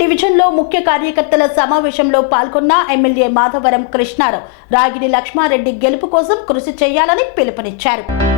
డివిజన్లో ముఖ్య కార్యకర్తల సమావేశంలో పాల్గొన్న ఎమ్మెల్యే మాధవరం కృష్ణారావు. రాగిడి లక్ష్మారెడ్డి గెలుపు కోసం కృషి చేయాలని పిలుపునిచ్చారు.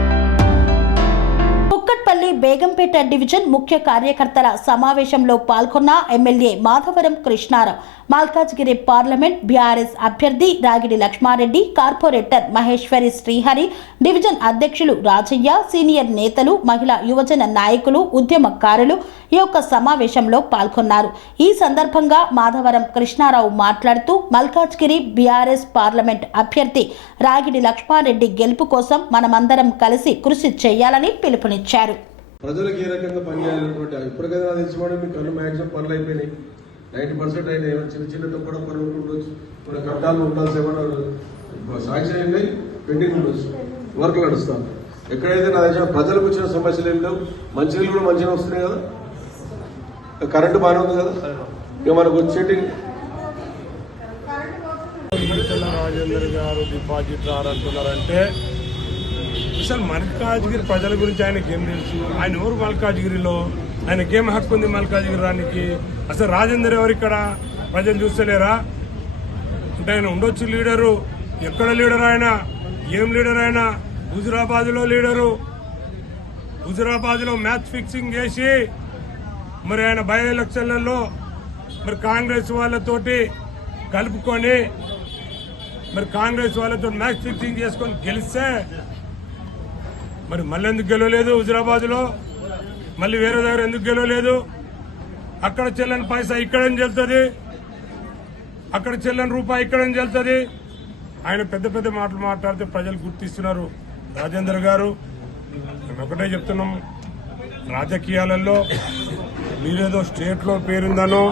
కుక్కట్పల్లి బేగంపేట డివిజన్ ముఖ్య కార్యకర్తల సమావేశంలో పాల్గొన్న MLA Madhavaram Krishna Rao Malkajgiri parliament BRS అభ్యర్థి రాగిడి లక్ష్మారెడ్డి కార్పొరేటర్ మహేశ్వరి శ్రీహరి డివిజన్ అధ్యక్షులు రాజయ్య సీనియర్ నేతలు మహిళా యువజన నాయకులు ఉద్యమకారులు ఈ యొక్క సమావేశంలో పాల్గొన్నారు. ఈ సందర్భంగా మాధవరం కృష్ణారావు మాట్లాడుతూ మల్కాజ్గిరి బీఆర్ఎస్ పార్లమెంట్ అభ్యర్థి రాగిడి లక్ష్మారెడ్డి గెలుపు కోసం మనమందరం కలిసి కృషి చేయాలని పిలుపునిచ్చారు. ప్రజలకు ఏ రకంగా పనిచేయాలన్నటువంటి ఇప్పటికైనా మేడం మీకు అన్ని మ్యాక్సిమం పనులు అయిపోయినాయి. నైంటీ పర్సెంట్ అయినాయి. ఏమైనా చిన్న చిన్న కూడా పనులు ఉండొచ్చు కొన్ని కట్టాలు ఉండాల్సి ఏమైనా సాంక్షన్ అయినాయి. పెండింగ్ ఉండొచ్చు. వర్క్ నడుస్తాం. ఎక్కడైతే నా దగ్గర ప్రజలకు వచ్చిన సమస్యలు ఏం లేవు మంచినీళ్ళు కూడా మంచిగా వస్తున్నాయి కదా. కరెంటు బాగానే ఉంది కదా. ఇక మనకు వచ్చేటి రాజేందర్ గారు డిపాజిట్ రారంటున్నారంటే అసలు మల్కాజ్గిరి ప్రజల గురించి ఆయనకి ఏం తెలుసు? ఆయన ఎవరు మల్కాజ్గిరిలో? ఆయనకి ఏం హక్కు ఉంది మల్కాజ్గిరి రానికి? అసలు రాజేందర్ ఎవరు ఇక్కడ? ప్రజలు చూస్తలేరా? అంటే ఆయన ఉండొచ్చు లీడరు. ఎక్కడ లీడర్ ఆయన? ఏం లీడర్ ఆయన? హుజురాబాద్లో లీడరు. హుజురాబాద్లో మ్యాచ్ ఫిక్సింగ్ చేసి మరి ఆయన బై ఎలక్షన్లలో మరి కాంగ్రెస్ వాళ్ళతోటి కలుపుకొని మరి కాంగ్రెస్ వాళ్ళతో మ్యాచ్ ఫిక్సింగ్ చేసుకొని గెలిస్తే మరి మళ్ళీ ఎందుకు గెలవలేదు హుజురాబాద్లో మళ్ళీ వేరే దగ్గర ఎందుకు గెలవలేదు? అక్కడ చెల్లని పైసా ఇక్కడని చెల్తుంది అక్కడ చెల్లని రూపాయి ఇక్కడని చెల్తుంది ఆయన పెద్ద పెద్ద మాటలు మాట్లాడితే ప్రజలు గుర్తిస్తున్నారు. రాజేందర్ గారు మేము ఒకటే చెప్తున్నాం. రాజకీయాలలో మీరేదో స్టేట్లో పేరుందనో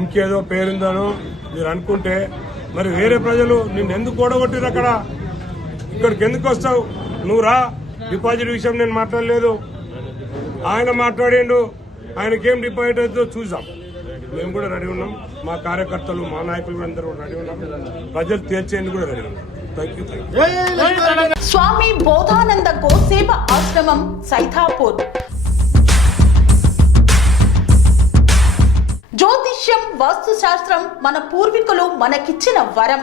ఇంకేదో పేరుందనో మీరు అనుకుంటే మరి వేరే ప్రజలు నిన్ను ఎందుకు అక్కడ? ఇక్కడికి ఎందుకు వస్తావు? నువ్వు రా. డిపాజిట్ విషయం నేను మాట్లాడలేదు. ఆయన మాట్లాడిండు. ఆయనకేం డిపాజిట్ అవుతుందో చూసాం మేము కూడా రెడీ ఉన్నాం. మా కార్యకర్తలు మా నాయకులు అందరూ రెడీ ఉన్నాం. ప్రజలు తేల్చేందుకు కూడా రెడీ ఉన్నాం. స్వామి బోధానంద గోసేవ ఆశ్రమం సైథాపూర్ జ్యోతిష్యం వాస్తు శాస్త్రం మన పూర్వీకులు మనకిచ్చిన వరం.